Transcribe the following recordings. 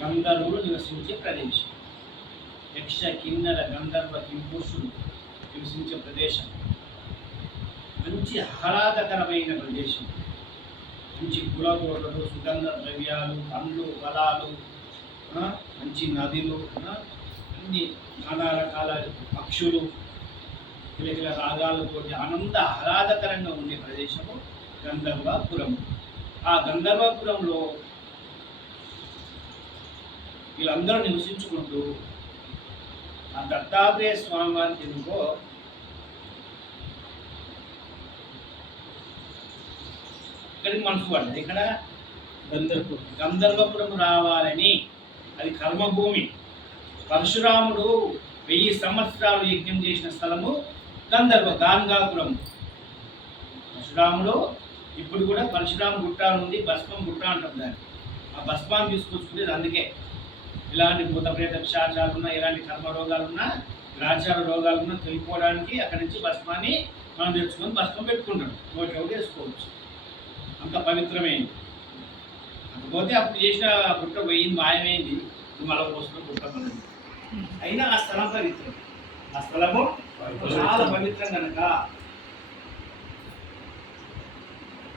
గంధర్వులు నివసించే ప్రదేశం. యక్ష కిన్నర గంధర్వ కింపురుషులు నివసించే ప్రదేశం. మంచి ఆహ్లాదకరమైన ప్రదేశం. మంచి పూలతోటలు, సుగంధ ద్రవ్యాలు, పండ్లు, ఫలాలు, మంచి నదులు, అన్ని నానా రకాల పక్షులు, కిలకిల రాగాలతో ఆహ్లాదకరంగా ఉండే ప్రదేశము గంధర్వపురం. ఆ గంధర్వపురంలో వీళ్ళందరూ నివసించుకుంటూ ఆ దత్తాత్రేయ స్వామి వారికి ఎందుకో ఇక్కడికి మనసు పడ్డది. ఇక్కడ గంధర్వపురం రావాలని. అది కర్మభూమి. పరశురాముడు 1000 సంవత్సరాలు యజ్ఞం చేసిన స్థలము గాంగాపురం. పరశురాముడు ఇప్పుడు కూడా పరశురామ గుట్ట ఉంది, భస్మం గుట్ట అంటారు దాన్ని. ఆ భస్మాన్ని తీసుకొచ్చుకునేది అందుకే. ఇలాంటి భూత ప్రేత పిశాచాలున్నా, ఇలాంటి కర్మ రోగాలున్నా, గ్రాచార రోగాలున్నా తెలుసుకోవడానికి అక్కడి నుంచి భస్మాన్ని మనం తెచ్చుకొని భస్మం పెట్టుకుంటాం. నోటి ఒకటి వేసుకోవచ్చు. అంత పవిత్రమైంది. కాకపోతే అప్పుడు చేసిన గుట్ట పోయింది, మాయమైంది. మళ్ళీ పోసిన గుట్ట పడింది. అయినా ఆ స్థలం పవిత్రం. ఆ స్థలము చాలా పవిత్రం కనుక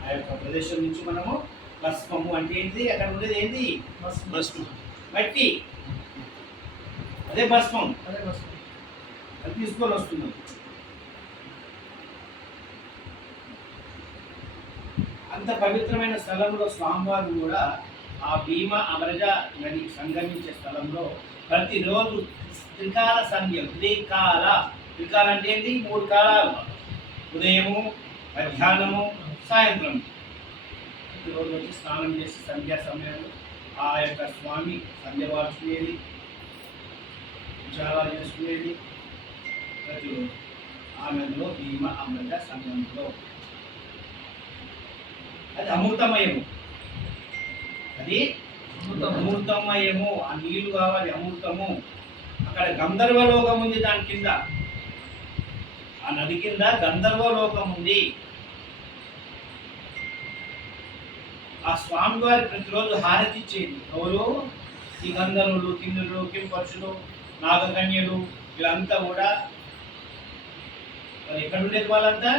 ఆ యొక్క ప్రదేశం నుంచి మనము భస్మము అంటే ఏంటి, అక్కడ ఉండేది ఏంటి, మట్టి. అదే భస్మం. అది తీసుకొని వస్తున్నాం. అంత పవిత్రమైన స్థలంలో స్వామివారు కూడా ఆ భీమ అమరజ నది సంగమించే స్థలంలో ప్రతిరోజు త్రికాల సంధ్యలు, త్రికాల అంటే ఏంటి, 3 కాలాలు. ఉదయము, మధ్యాహ్నము, సాయంత్రం. ప్రతిరోజు వచ్చి స్నానం చేసి సంధ్యా సమయంలో ఆ యొక్క స్వామి సంధ్య వార్చుకునేది, విచారాలు చేసుకునేది ప్రతిరోజు ఆ నదిలో భీమ అమరజ సంగమంలో. అది అమృతమయము. అది అమృతమయము. ఆ నీళ్లు కావాలి, అమృతము. అక్కడ గంధర్వలోకం ఉంది. దాని కింద, ఆ నది కింద గంధర్వలోకం ఉంది. ఆ స్వామివారి ప్రతిరోజు హారతి ఇచ్చేది ఎవరు, ఈ గంధర్వులు, కిన్నెరులు, కింపరుషులు, నాగకన్యలు, వీళ్ళంతా కూడా ఎక్కడ ఉండేది వాళ్ళంతా.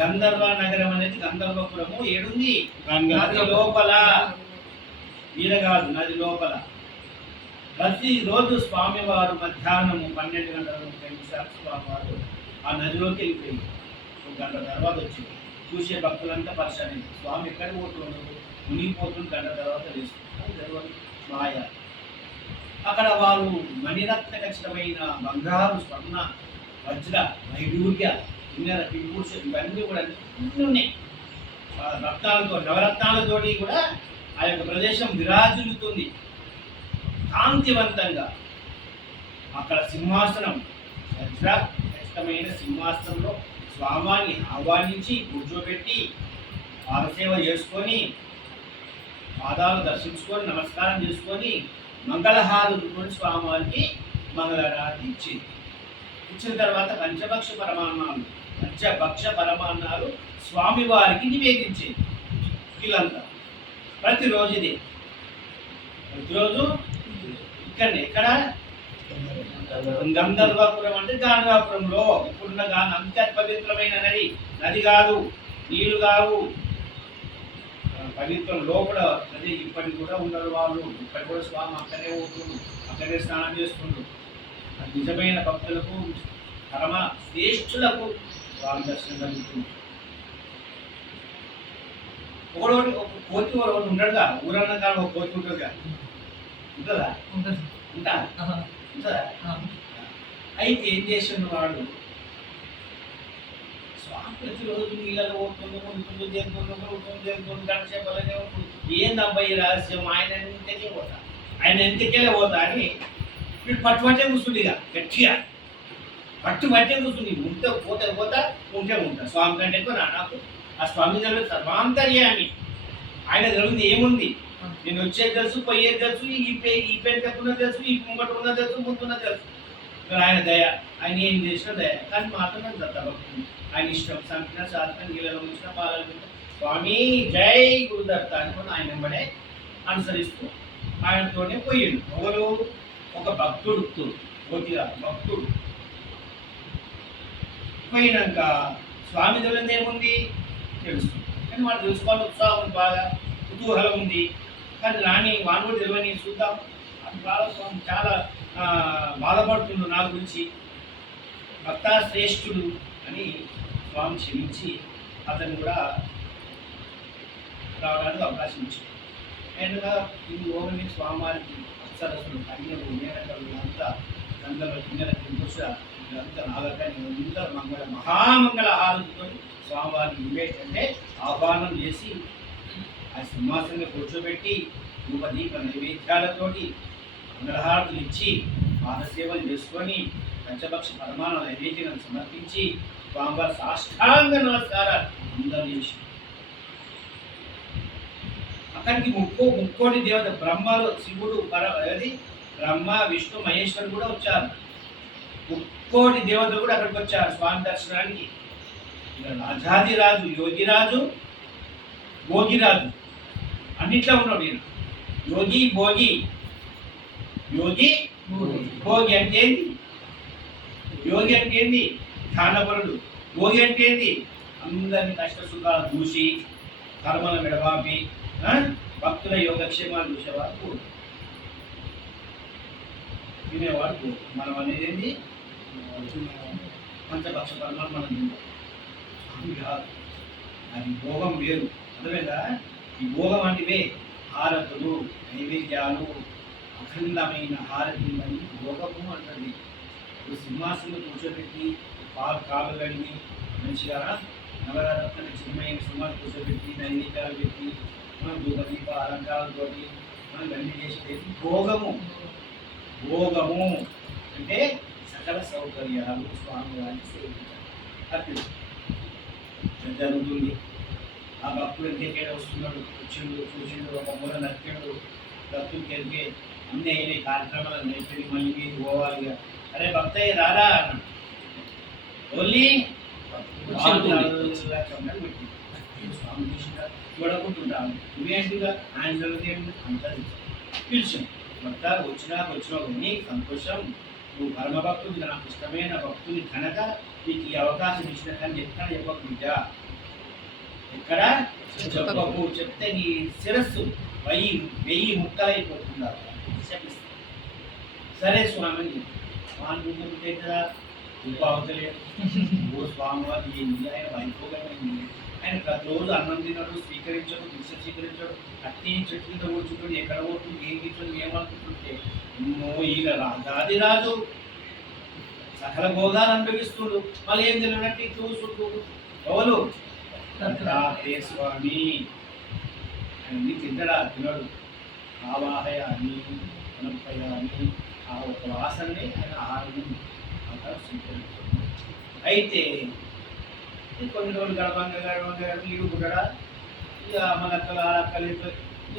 గంధర్వ నగరం అనేది గంధర్వపురము ఏడుంది, నది లోపల. ఈడ కాదు, నది లోపల. ప్రతిరోజు స్వామివారు మధ్యాహ్నము 12 గంటల 30 నిమిషాలు స్వామివారు ఆ నదిలోకి వెళ్ళిపోయింది. 1 గంట తర్వాత వచ్చింది. చూసే భక్తులంతా పరిశాని. స్వామి ఎక్కడికి పోతున్నారు, మునిగిపోతుంది. గంట తర్వాత వేసుకుంటారు. మాయ. అక్కడ వారు మణిరత్న ఖచ్చితమైన బంగారు, స్వర్ణ, వజ్ర, వైడూర్య, కిన్నెర, కింపురుష ఇవన్నీ కూడా అన్నీ ఉన్నాయి. రత్నాలతో, నవరత్నాలతోటి కూడా ఆ యొక్క ప్రదేశం విరాజిల్లుతుంది కాంతివంతంగా. అక్కడ సింహాసనం, వజ్ర ఖచ్చితమైన సింహాసనంలో స్వామిని ఆహ్వానించి కూర్చోబెట్టి పాదసేవ చేసుకొని, పాదాలు దర్శించుకొని, నమస్కారం చేసుకొని, మంగళహారతులు స్వామివారికి మంగళహారతి ఇచ్చిన తర్వాత పంచభక్ష పరమాన్నాలు స్వామివారికి నివేదించేది. వీళ్ళంతా ప్రతిరోజు ఇదే. ప్రతిరోజు ఇక్కడనే. ఎక్కడ గంధర్వపురం అంటే గాంగాపురంలో. ఇప్పుడున్న అంత పవిత్రమైన నది కాదు, నీళ్లు కావు, పవిత్రం లోపల. అదే ఇప్పటికి కూడా ఉన్నారు వాళ్ళు. ఇప్పటి కూడా స్వామి అక్కడే పోతుండ్రు, అక్కడే స్నానం చేస్తుండ్రు. నిజమైన భక్తులకు, పరమ శ్రేష్ఠులకు స్వామి దర్శనం కలుగుతుంది. ఒక కోతి ఉండడుగా, ఊరన్న కాలం ఒక కోతి ఉంటుందిగా. ఉంటుందా? ఉంటుందా? అయితే ఏం చేసిండు వాడు, స్వామి ప్రతిరోజు నీళ్ళలో పోతుంది, ముందుకుంటూ దేనికుంటూ గంటసేపలనే ఉంటుంది. ఏందబ్బా ఈ రహస్యం, ఆయన ఎంతకెళ్ళే పోతా అని వీడు పట్టుబట్టే కూర్చుంది. ఇక గట్టిగా పట్టుబట్టే కూర్చుంది. ఉంటే పోతే ఉంటా. స్వామి కంటే ఎక్కువ నాకు ఆ స్వామి దగ్గర సర్వాంతర్యామి. ఆయన జరుగుతుంది ఏముంది, నేను వచ్చేది తెలుసు, పోయేది తెలుసు, ఈ పెట్టుకున్నది తెలుసు, ఈ ముంగట ఉన్నది తెలుసు, ముందున్నది తెలుసు. ఆయన దయ, ఆయన ఏం చేసినా దయ. కానీ మాత్రమే దత్తభక్తుడు. ఆయన ఇష్టం. సంపిన సాధన గీలలో ఉంచిన పాలన స్వామి జై గురుదత్త అని ఆయన వెంబడే అనుసరిస్తూ ఆయనతోనే పోయిండు. ఎవరు? ఒక భక్తుడు, కొద్దిగా భక్తుడు పోయినాక స్వామి తెలియదు ఏముంది తెలుస్తుంది, కానీ వాడు తెలుసుకోవాలి ఉత్సాహం బాగా కుతూహలం ఉంది. కానీ రాని వాడు కూడా తెలియని చూద్దాం అది బాగా చాలా బాధపడుతుండు నా గురించి, భక్త శ్రేష్ఠుడు అని స్వామి క్షమించి అతను కూడా రావడానికి అవకాశం ఇచ్చింది. అండ్ ఇది ఓన్లీ స్వామివారికి అప్సరసులు కన్యలు మేనకలు అంతా గంగలు కిన్నెల కింపుష ఇదంతా నాగకని ఇంత మహామంగళ హారతితో స్వామివారిని ఇన్వైట్ అంటే ఆహ్వానం చేసి ఆ సింహాసనంగా కూర్చోబెట్టి ధూపదీప నైవేద్యాలతోటి మంగళహారతులు ఇచ్చి పాదసేవలు చేసుకొని పంచపక్ష పరమాణ నైవేద్యం సమర్పించి స్వామివారి సాష్టాంగ నమస్కారాలు అందరూ చేసి అక్కడికి ముక్కోటి దేవత బ్రహ్మలు శివుడు అది బ్రహ్మ విష్ణు మహేశ్వరు కూడా వచ్చారు. ముక్కోటి దేవతలు కూడా అక్కడికి వచ్చారు స్వామి దర్శనానికి. ఇక రాజాదిరాజు యోగిరాజు భోగిరాజు అన్నిట్లో ఉన్నాడు ఈయన. యోగి భోగి, యోగి భోగి అంటే ఏంది? యోగి అంటే ఏంది? ధ్యానపరుడు. భోగి అంటే ఏంది? అందరినీ కష్ట సుఖాలు చూసి కర్మల మెడబాపి భక్తుల యోగక్షేమాలు చూసేవాడు తినేవాడు. మనం అనేది ఏంటి? పంచపక్ష కర్మాలు మనం తింటాం కాదు, అది భోగం వేరు. అర్థమైందా? ఈ భోగం అంటే హారతులు నైవేద్యాలు అఖండమైన హారతి అని భోగము అంటుంది. ఇప్పుడు సింహాసనం కూర్చోబెట్టి కాలు కడిగి మంచిగా నవరత్న చిన్నమైన సింహాన్ని కూర్చోబెట్టి నైవేద్యాలు పెట్టి మనం ధూపదీప అలంకారాలతో మనం గండి చేసేది భోగము. భోగము అంటే సకల సౌకర్యాలు స్వామివారికి సేవించాలి జరుగుతుంది. ఆ భక్తుడు ఎంతకేడ వస్తున్నాడు, వచ్చిండు చూసిండు, ఒక మూల నక్కిండు, భక్తుడికి వెళ్తే అన్నీ అయినాయి కార్యక్రమాలు నేర్పి మళ్ళీ మీరు పోవాలి. అరే భక్తయ్య రారా అన్నాడు. ఓన్లీ పెట్టి స్వామి చూసిందా చూడకుంటుంటాను నువ్వేంటిగా ఆయన జరిగితే అంతా పిలిచాం. భర్త వచ్చినావు కానీ సంతోషం, నువ్వు పరమభక్తుడు నాకు ఇష్టమైన భక్తుని కనుక నీకు ఈ అవకాశం ఇచ్చిన కానీ ఎక్కడ చెప్పకు బిడ్డ, ఎక్కడ చెప్పకు. చెప్తే నీ శిరస్సు 1000 ముక్కలైపోతుందా చెప్పిస్తా. సరే స్వామి స్వామి ముందు కదా ఉపావతలేదు ఓ స్వామివారి ఏంది ఆయన వైభోగమైంది. ఆయన ప్రతిరోజు అన్నం తినడు, స్వీకరించడు, భిక్ష స్వీకరించడు, అట్టి చెట్టు కింద కూర్చుంటుంది, ఎక్కడ పోతుంది, ఏం కూర్చొని ఏమనుకుంటుంటే ఈయన రాజాదిరాజు సకల భోగాలు అనుభవిస్తుడు. మళ్ళీ ఏం తెలియనట్టు చూసుడు ఎవరు స్వామి అన్ని తింటడా తినడు. ఆవాహయ అని అనపయ అని ఆ ఒక వాసనని ఆయన ఆహారం స్వీకరించాడు. అయితే కొన్ని రోజులు గడపంగా లీవు పుట్టడా ఇక మన అక్కలు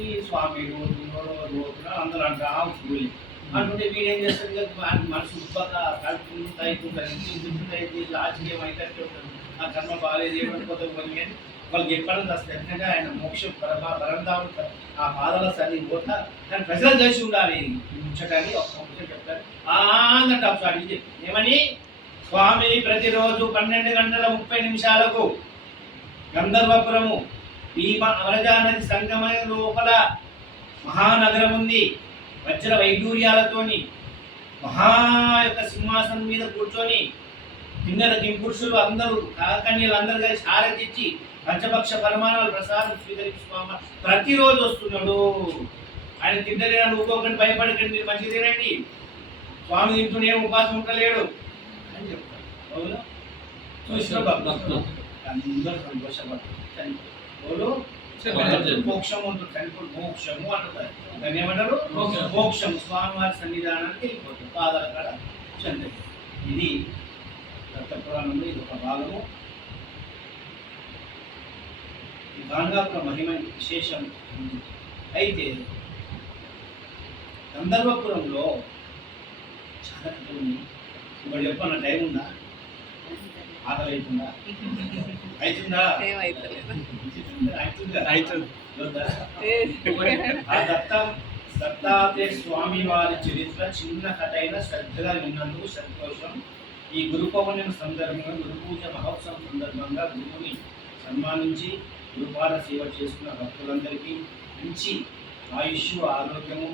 ఈ స్వామి రోజు అందరూ అంటా కూలి అంటుంటే వీడేం చేస్తుంది మనసు ఉత్పత్త కలుపుతుంది లాస్ట్ ఏమైతే ఆ కర్మ బాగాలేదు ఏమనుకోతే పోయి అని వాళ్ళకి చెప్పడం వస్తుంది. ఎందుకంటే ఆయన మోక్షం పరంధాము ఆ పాదాల సరి పోతా కానీ ప్రజలు చేసి ఉండాలి ముచ్చటని ఒక ముచ్చట చెప్తారు. అన్నట్టు ఒకసారి చెప్పి ఏమని స్వామిని ప్రతిరోజు 12:30 గంధర్వపురము వరజా నది సంగమ లోపల మహానగరం ఉంది. వజ్ర వైడూర్యాలతోని మహా యొక్క సింహాసనం మీద కూర్చొని కిన్నెర కింపురుషులు అందరూ కాకన్యలు అందరూ కలిసి హారతిచ్చి పంచపక్ష పరమాణాలు ప్రసాదం స్వీకరించి స్వామి ప్రతిరోజు వస్తున్నాడు. ఆయన తింటలేడు, ఊకోకండి, భయపడకండి, మీరు మంచిగా తినండి, స్వామి తింటూనే ఉపాసం ఉండలేడు అని చెప్తారు. అవును చూసిన భక్తులు అందరూ సంతోషపడతారు. మోక్షం ఉంటుంది, చనిపోయి మోక్షము అంటారు. దాన్ని ఏమంటారు? మోక్షం. స్వామివారి సన్నిధానానికి వెళ్ళిపోతుంది, పాదాల కాడ చంద్ర. ఇది దత్తపురాణంలో ఇది ఒక భాగము. ఈ గాంగాపుర మహిమ విశేషం ఉంది. అయితే గంధర్వపురంలో చాలా కథలు ఉన్నాయి. ఇప్పుడు చెప్పన్న టైం ఉందా? ఆకలి అవుతుందా? అవుతుందా? ఆ దత్త దత్తాత్రేయ స్వామి వారి చరిత్ర చిన్న కథ అయినా శ్రద్ధగా విన్నందుకు సంతోషం. ఈ గురు పౌర్ణమి సందర్భంగా, గురు పూజ మహోత్సవం సందర్భంగా గురువుని సన్మానించి గురుపాద సేవ చేసుకున్న భక్తులందరికీ మంచి ఆయుష్, ఆరోగ్యము,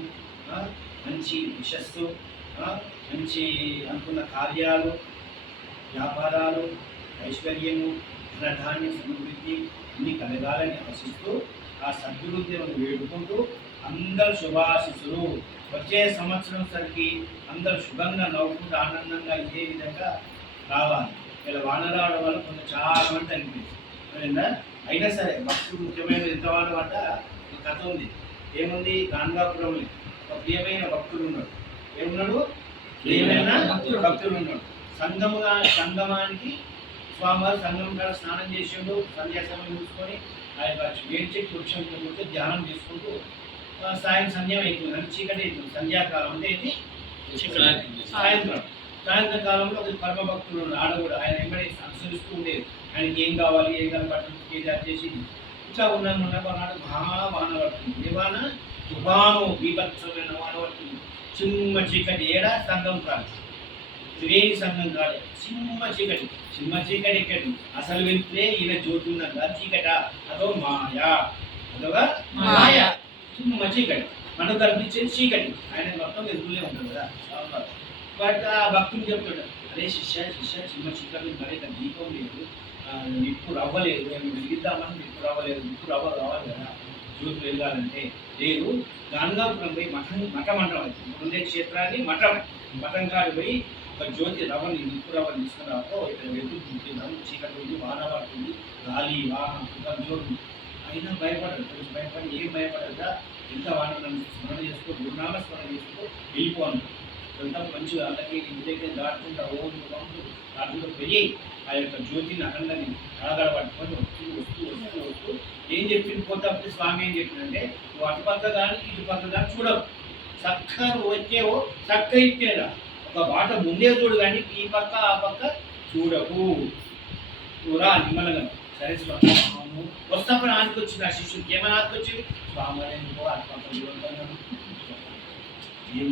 మంచి యశస్సు, మంచి అనుకున్న కార్యాలు, వ్యాపారాలు, ఐశ్వర్యము, ధనధాన్య సమృద్ధి అన్ని కలగాలని ఆశిస్తూ ఆ సద్గురుదేవుని వేడుకుంటూ అందరు శుభాశిస్సులు. వచ్చే సంవత్సరం సరికి అందరూ శుభంగా నవ్వుకుంటూ ఆనందంగా ఇదే విధంగా రావాలి. ఇలా వాన రావడం వల్ల కొంచెం చాలా మంది అనిపించింది. అయినా సరే భక్తుడు ముఖ్యమైన ఎంత వాన పడ్డ ఒక కథ ఉంది. ఏముంది? గాంధాపురంలో ఒక ప్రియమైన భక్తుడు ఉన్నాడు. ఏమున్నాడు? ప్రియమైన భక్తుడు ఉన్నాడు. సంగమానికి స్వామివారు సంగమం కాడ స్నానం చేసిండు. సంధ్యా సమయం చూసుకొని ఆ యొక్క వేడి చెట్టు వృక్షం కూర్చొని ధ్యానం చేసుకుంటూ సంధ్య అవుతుంది, అంటే చీకటి అవుతుంది. సంధ్యాకాలం అంటే ఇది సాయంత్రం కాలంలో ఒక పరమ భక్తుడు ఆడ కూడా ఆయన వెంబడి అనుసరిస్తూ ఉండేది. ఆయనకి ఏం కావాలి, ఏం కనపడుతుంది, ఏది చేసి ఇట్లా ఉన్నాను నాడు మహా వాన పడుతుంది. ఏ వాన? తుఫాను, బీభత్సమైన వాన పడుతుంది. చిమ్మ చీకటి. ఏడా? సంఘం కాదు, త్రివేణి సంఘం కాదు, చిమ్మ చీకటి ఎక్కడి అసలు వెళ్తే ఈయన జ్యోతి ఉందంగా చీకట, అదో మాయా, అదోగా మాయా, చిమ్మ చీకటి. మనకు కల్పించేది చీకటి. ఆయన మొత్తం ఎదురులే ఉంటుంది కదా. బట్ ఆ భక్తులు చెప్తాడు, అరే శిష్య చిమ్మ చీకటి మరే దీపం లేదు, నిప్పు రవ్వలేదు, మేము వెలిగిద్దామని నిప్పు రవ్వ రావాలి కదా జ్యోతి వెలగాలంటే. లేదు, గాంధాపురం పోయి మఠం అంటాం. ఉండే క్షేత్రాన్ని మఠం కాడి పోయి ఒక జ్యోతి రవ్వని, నిప్పు రవ్వని తీసుకురావో ఇక్కడ వెళ్తుంది. చీకటి ఉంది, వాన పడుతుంది, గాలి వాన జోరు. అయినా భయపడదు. కొంచెం భయపడి ఏం భయపడదా, ఎంత వాన స్మరణ చేసుకో, గురునామ స్మరణ చేసుకో, వెళ్ళిపోను. ఎంత మంచిగా వాళ్ళకి ఇంటి దగ్గర దాటుకుంటా దాటుకుంటూ పోయి ఆ యొక్క జ్యోతిని అఖండని కడగడ పట్టుకొని వస్తూ ఏం చెప్పింది పోతే అప్పుడు స్వామి ఏం చెప్పిందంటే, నువ్వు అటుపక్క కానీ ఇటుపక్క కానీ చూడవు, చక్కగా నువ్వు వచ్చేవో చక్క ఇచ్చేదా, ఒక బాట ముందే చూడు కానీ ఈ పక్క ఆ పక్క చూడకు, చూరా నిమ్మలంగా. సరే స్వామి వస్తామని ఆనుకొచ్చింది. ఆ శిష్యుడికి ఏమైనా ఆనుకొచ్చింది? స్వామి ఎందుకో అటుపక్క చూడతాను, ఏం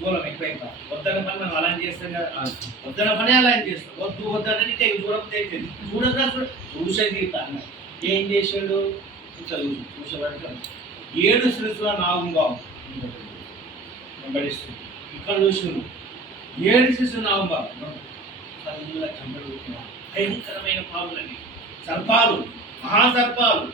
దూరం ఎక్కువ వద్దన పని మనం అలా చేస్తాం కదా. వద్దన పని అలా చేస్తాం. వద్దని దూరం తెలిసింది. చూసేది తీరుతాను. ఏం చేసాడు? ఇట్లా చూసేవాడికి 7 శిరస్సుల నాగుంబాబు వెంబడిస్తుంది. ఇక్కడ చూసాను 7 శిరస్సుల నాగుంబాబు చదువుల చంపలు, భయంకరమైన పాములని, సర్పాలు, మహాసర్పాలు.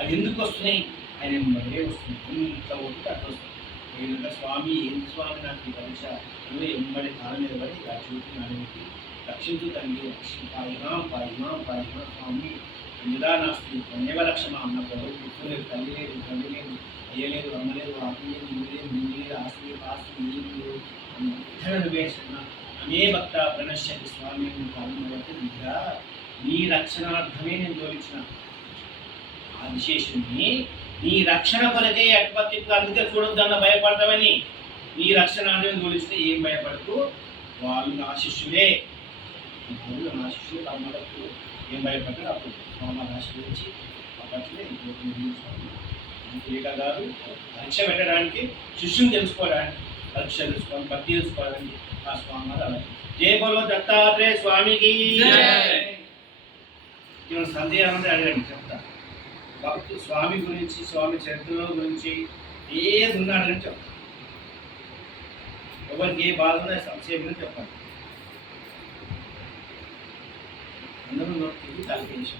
అవి ఎందుకు వస్తున్నాయి? ఆయన మరే వస్తుంది. ఇంత ఒకటి అట్లా వస్తుంది. నేను స్వామి ఏంటి స్వామి నాకు ఈ పరీక్ష నువ్వు ఎంబడి కాలం మీద పడి ఇలా చూసి నాన్నకి రక్షించు తండ్రి, పాయిమా స్వామి నిదా నాస్తి ధన్యవరక్షమ అన్నప్పుడు ఇప్పుడు లేదు, తల్లి లేదు, తండ్రి లేదు, అయ్యలేదు, అమ్మ లేదు, ఆత్మ లేదు, నిన్ను లేదు, ఆస్తి లేదు, ఆస్తి లేదు, వేసిన అనే భక్త ప్రణశ్యతి స్వామి కాలం విద్య నీ రక్షణార్థమే నేను జోడించిన ఆ విశేషుని నీ రక్షణ కొరకే అటుపత్తి అందుకే చూడొద్దన్న భయపడతామని నీ రక్షణ అనేది జోడిస్తే ఏం భయపడుతూ వాళ్ళు నా శిష్యులే, నా శిష్యులు అమ్మలకు ఏం భయపడ్డారు. అప్పుడు స్వామి ఆశ్రయించి అప్పట్లే ఏక గారు పరీక్ష పెట్టడానికి, శిష్యుని తెలుసుకోవడానికి, పరీక్ష తెలుసుకోవడానికి, భక్తి తెలుసుకోవడానికి ఆ స్వామి అలా. జయ బలో దత్తాత్రేయ స్వామికి. సందేహం అంటే అడగండి, చెప్తా. భక్తు స్వామి గురించి, స్వామి చరిత్రల గురించి ఏది ఉన్నాడని చెప్తాను. ఎవరికి ఏ బాధ ఉన్నా సంక్షేమం చెప్పండి. అందరూ నోట్ తలకేసి